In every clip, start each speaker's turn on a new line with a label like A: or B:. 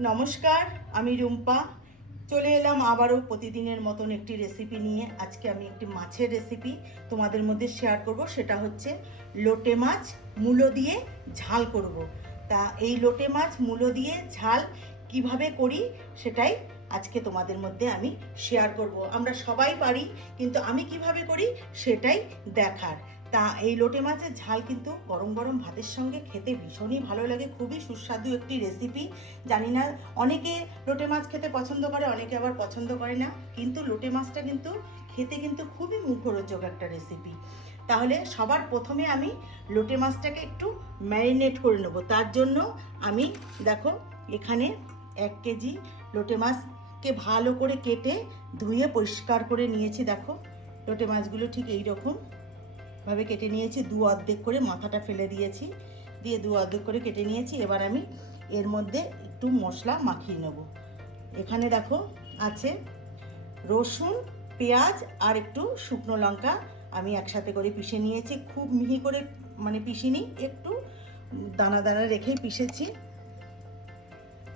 A: নমস্কার, আমি রুম্পা। চলে এলাম আবারও প্রতিদিনের মতন একটি রেসিপি নিয়ে। আজকে আমি একটি মাছের রেসিপি তোমাদের মধ্যে শেয়ার করব। সেটা হচ্ছে লোটে মাছ মূলো দিয়ে ঝাল করব। তা এই লোটে মাছ মূলো দিয়ে ঝাল কীভাবে করি সেটাই আজকে তোমাদের মধ্যে আমি শেয়ার করব। আমরা সবাই পারি, কিন্তু আমি কীভাবে করি সেটাই দেখার। তা এই লোটে মাছের ঝাল কিন্তু গরম গরম ভাতের সঙ্গে খেতে ভীষণই ভালো লাগে। খুবই সুস্বাদু একটি রেসিপি জানি না, অনেকে লোটে মাছ খেতে পছন্দ করে, অনেকে আবার পছন্দ করে না। কিন্তু লোটে মাছটা কিন্তু খেতে কিন্তু খুবই মুখরোচক একটা রেসিপি তাহলে সবার প্রথমে আমি লোটে মাছটাকে একটু ম্যারিনেট করে নেব। তার জন্য আমি, দেখো, এখানে এক কেজি লোটে মাছকে ভালো করে কেটে ধুয়ে পরিষ্কার করে নিয়েছি। দেখো, লোটে মাছগুলো ঠিক এই রকম ভাবে কেটে নিয়েছি, দু অর্ধেক করে মাথাটা ফেলে দিয়েছি। দিয়ে দু অর্ধেক করে কেটে নিয়েছি, এবার আমি এর মধ্যে একটু মশলা মাখিয়ে নেব। এখানে দেখো আছে রসুন, পেঁয়াজ আর একটু শুকনো লঙ্কা আমি একসাথে করে পিষে নিয়েছি। খুব মিহি করে মানে পিষিনি একটু দানা দানা রেখেই পিষেছি।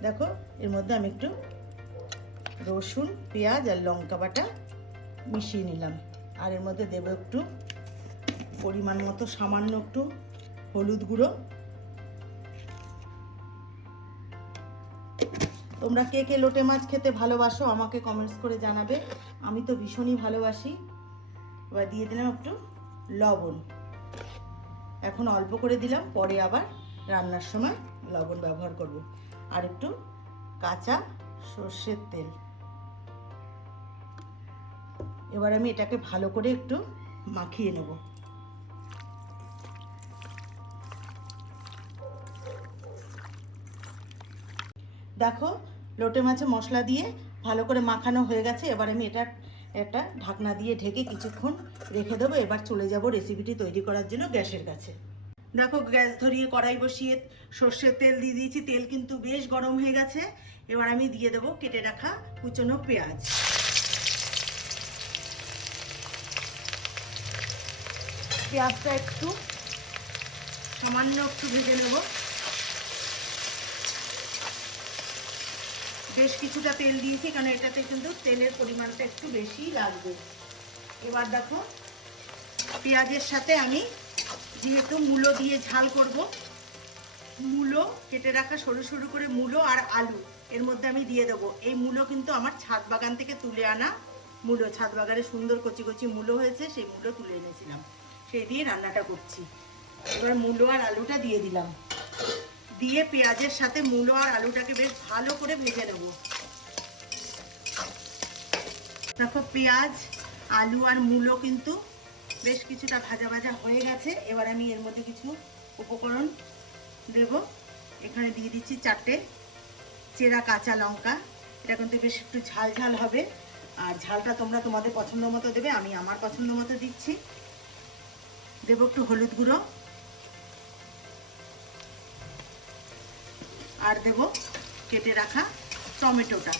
A: দেখো, এর মধ্যে আমি একটু রসুন, পেঁয়াজ আর লঙ্কা বাটা মিশিয়ে নিলাম। আর এর মধ্যে দেবো একটু পরিমাণ মতো সামান্য একটু হলুদ গুঁড়ো। তোমরা কে কে লোটে মাছ খেতে ভালোবাসো আমাকে কমেন্টস করে জানাবে। আমি তো ভীষণই ভালোবাসি। এবার দিয়ে দিলাম একটু লবণ। এখন অল্প করে দিলাম, পরে আবার রান্নার সময় লবণ ব্যবহার করব। আর একটু কাঁচা সর্ষের তেল। এবার আমি এটাকে ভালো করে একটু মাখিয়ে নেব। দেখো, লোটে মাছে মশলা দিয়ে ভালো করে মাখানো হয়ে গেছে। এবার আমি এটা একটা ঢাকনা দিয়ে ঢেকে কিছুক্ষণ রেখে দেবো। এবার চলে যাব রেসিপিটি তৈরি করার জন্য গ্যাসের কাছে। দেখো, গ্যাস ধরিয়ে কড়াই বসিয়ে সর্ষের তেল দিয়ে দিয়েছি। তেল কিন্তু বেশ গরম হয়ে গেছে। এবার আমি দিয়ে দেবো কেটে রাখা কুচনো পেঁয়াজ। পেঁয়াজটা একটু সামান্য একটু ভেজে নেব। বেশ কিছুটা তেল দিয়েছি, কারণ এটাতে কিন্তু তেলের পরিমাণটা একটু বেশি লাগবে। এবার দেখো, পেঁয়াজের সাথে আমি যেহেতু মূলো দিয়ে ঝাল করব, মূলো কেটে রাখা সরু সরু করে মূলো আর আলু, এর মধ্যে আমি দিয়ে দেবো। এই মূলো কিন্তু আমার ছাদ বাগান থেকে তুলে আনা মূলো, ছাদ বাগানে সুন্দর কচি কচি মূলো হয়েছে, সেই মূলো তুলে এনেছিলাম। সেই দিয়ে রান্নাটা করছি। এবার মূলো আর আলুটা দিয়ে দিলাম। দিয়ে পেঁয়াজের সাথে মূলো আর আলুটাকে বেশ ভালো করে ভেজে নেব। দেখো, পেঁয়াজ, আলু আর মূলো কিন্তু বেশ কিছুটা ভাজা ভাজা হয়ে গেছে। এবার আমি এর মধ্যে কিছু উপকরণ দেব। এখানে দিয়ে দিচ্ছি চারটে চেরা কাঁচা লঙ্কা। এটা কিন্তু বেশ একটু ঝাল ঝাল হবে। আর ঝালটা তোমরা তোমাদের পছন্দ মতো দেবে, আমি আমার পছন্দ মতো দিচ্ছি। দেবো একটু হলুদ গুঁড়ো। আর দেব কেটে রাখা টমেটোটা।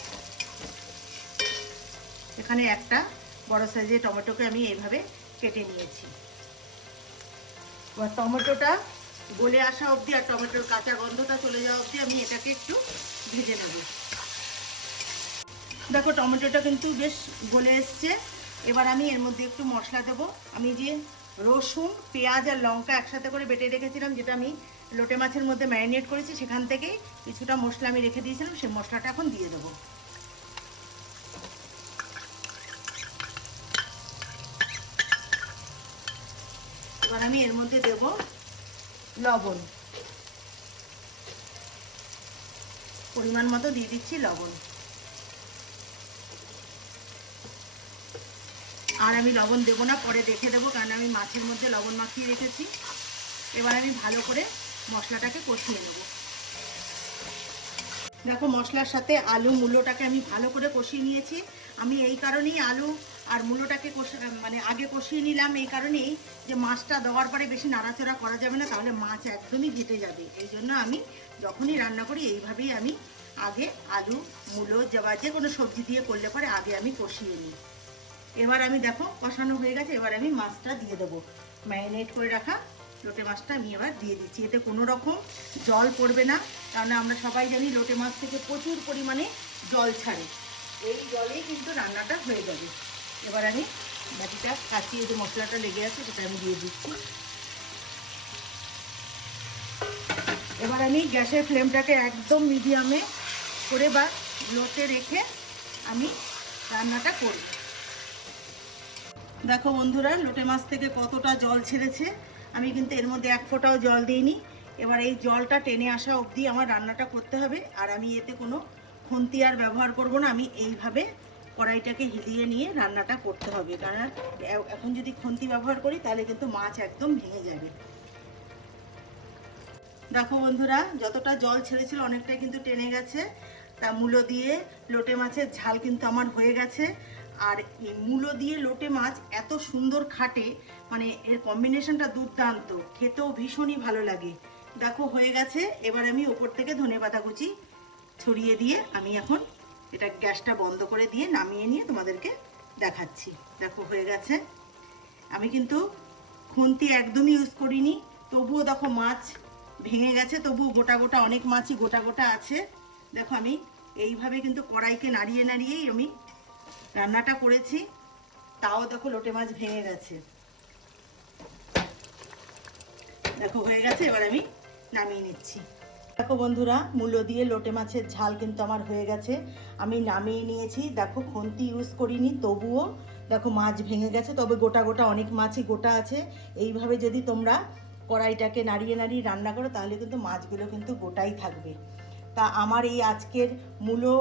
A: এখানে একটা বড় সাইজের টমেটোকে আমি এইভাবে কেটে নিয়েছি। এবার টমেটোটা গলে আসা অবধি আর টমেটোর কাঁচা গন্ধটা চলে যাওয়া অবধি আমি এটাকে একটু ভেজে নেব। দেখো, টমেটোটা কিন্তু বেশ গলে এসছে। এবার আমি এর মধ্যে একটু মশলা দেব। আমি যে রসুন, পেঁয়াজ আর লঙ্কা একসাথে করে বেটে রেখেছিলাম, যেটা আমি লোটে মাছের মধ্যে ম্যারিনেট করেছি, সেখান থেকে কিছুটা মশলা আমি রেখে দিয়েছিলাম, সেই মশলাটা এখন দিয়ে দেবো। এবার আমি এর মধ্যে দেব লবণ। পরিমাণ মতো দিয়ে দিচ্ছি লবণ। আর আমি লবণ দেবো না, পরে দেখে দেবো, কারণ আমি মাছের মধ্যে লবণ মাখিয়ে রেখেছি। এবার আমি ভালো করে মশলাটাকে কষিয়ে নেব। দেখো, মশলার সাথে আলু মূলোটাকে আমি ভালো করে কষিয়ে নিয়েছি। আমি এই কারণেই আলু আর মূলোটাকে কষে মানে আগে কষিয়ে নিলাম এই কারণেই যে মাছটা দেওয়ার পরে বেশি নাড়াচাড়া করা যাবে না, তাহলে মাছ একদমই ঘেটে যাবে। এই জন্য আমি যখনই রান্না করি, এইভাবেই আমি আগে আলু, মূলো বা যে কোনো সবজি দিয়ে করলে পরে আগে আমি কষিয়ে নিই। এবার আমি দেখো, কষানো হয়ে গেছে, এবার আমি মাছটা দিয়ে দেবো। ম্যারিনেট করে রাখা লোটে মাছটা আমি এবার দিয়ে দিচ্ছি। এতে কোনো রকম জল পড়বে না কারণ আমরা সবাই জানি লোটে মাছ থেকে প্রচুর পরিমাণে জল ছাড়ে। এই জলেই কিন্তু রান্নাটা হয়ে যাবে। এবার আমি বাটিটা কাচিয়ে যে মশলাটা লেগে আছে সেটা আমি দিয়ে দিচ্ছি। এবার আমি গ্যাসের ফ্লেমটাকে একদম মিডিয়ামে করে বা লোতে রেখে আমি রান্নাটা করব। দেখো বন্ধুরা, লোটে মাছ থেকে কতটা জল ছেড়েছে। আমি কিন্তু এর মধ্যে এক ফোঁটাও জল দিইনি। এবার এই জলটা টেনে আসা অবধি আমার রান্নাটা করতে হবে। আর আমি এতে কোনো খুন্তি আর ব্যবহার করব না। আমি এইভাবে কড়াইটাকে হিলিয়ে নিয়ে রান্নাটা করতে হবে। কারণ এখন যদি খুন্তি ব্যবহার করি, তাহলে কিন্তু মাছ একদম ভেঙে যাবে। দেখো বন্ধুরা, যতটা জল ছেড়েছিল অনেকটাই কিন্তু টেনে গেছে। তা মূলো দিয়ে লোটে মাছের ঝাল কিন্তু আমার হয়ে গেছে। আর মূলো দিয়ে লোটে মাছ এত সুন্দর খাটে মানে এর কম্বিনেশনটা দুর্দান্ত। খেতেও ভীষণই ভালো লাগে। দেখো, হয়ে গেছে। এবার আমি ওপর থেকে ধনে পাতা কুচি ছড়িয়ে দিয়ে আমি এখন এটা গ্যাসটা বন্ধ করে দিয়ে নামিয়ে নিয়ে তোমাদেরকে দেখাচ্ছি। দেখো, হয়ে গেছে। আমি কিন্তু খুন্তি একদমই ইউজ করিনি। তবুও দেখো, মাছ ভেঙে গেছে। তবুও গোটা গোটা অনেক মাছই গোটা গোটা আছে। দেখো, আমি এইভাবে কিন্তু কড়াইকে নাড়িয়ে, নাড়িয়েই আমি রান্নাটা করেছি, তাও দেখো লোটে মাছ ভেঙে গেছে। দেখো হয়ে গেছে, এবার আমি নামিয়ে নিচ্ছি। দেখো বন্ধুরা মূলো দিয়ে লোটে মাছের ঝাল কিন্তু আমার হয়ে গেছে। আমি নামিয়ে নিয়েছি, দেখো খুন্তি ইউজ করিনি, তবুও দেখো মাছ ভেঙে গেছে, তবে গোটা গোটা অনেক মাছই গোটা আছে। এইভাবে যদি তোমরা কড়াইটাকে নাড়িয়ে নাড়িয়ে রান্না করো, তাহলে কিন্তু মাছগুলো কিন্তু গোটাই থাকবে। তা আমার এই আজকের মূলো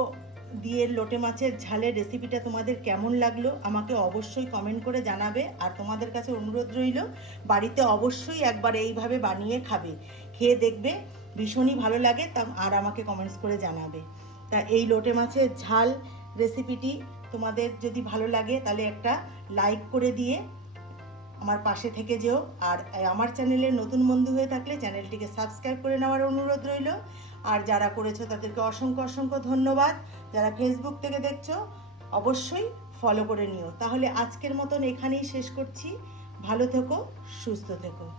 A: দিয়ে লোটে মাছের ঝালের রেসিপিটা তোমাদের কেমন লাগল, আমাকে অবশ্যই কমেন্ট করে জানাবে। আর তোমাদের কাছে অনুরোধ রইল, বাড়িতে অবশ্যই একবার এইভাবে বানিয়ে খাবে। খেয়ে দেখবে, ভীষণই ভালো লাগে, তা আর আমাকে কমেন্টস করে জানাবে। তা এই লোটে মাছের ঝাল রেসিপিটি তোমাদের যদি ভালো লাগে, তাহলে একটা লাইক করে দিয়ে আমার পাশে থেকে যেও। আর আমার চ্যানেলে নতুন বন্ধু হয়ে থাকলে চ্যানেলটিকে সাবস্ক্রাইব করে নেওয়ার অনুরোধ রইল। আর যারা করেছ তাদেরকে অসংখ্য অসংখ্য ধন্যবাদ। যারা ফেসবুক থেকে দেখছ, অবশ্যই ফলো করে নিও। তাহলে আজকের মতন এখানেই শেষ করছি। ভালো থেকো, সুস্থ থেকো।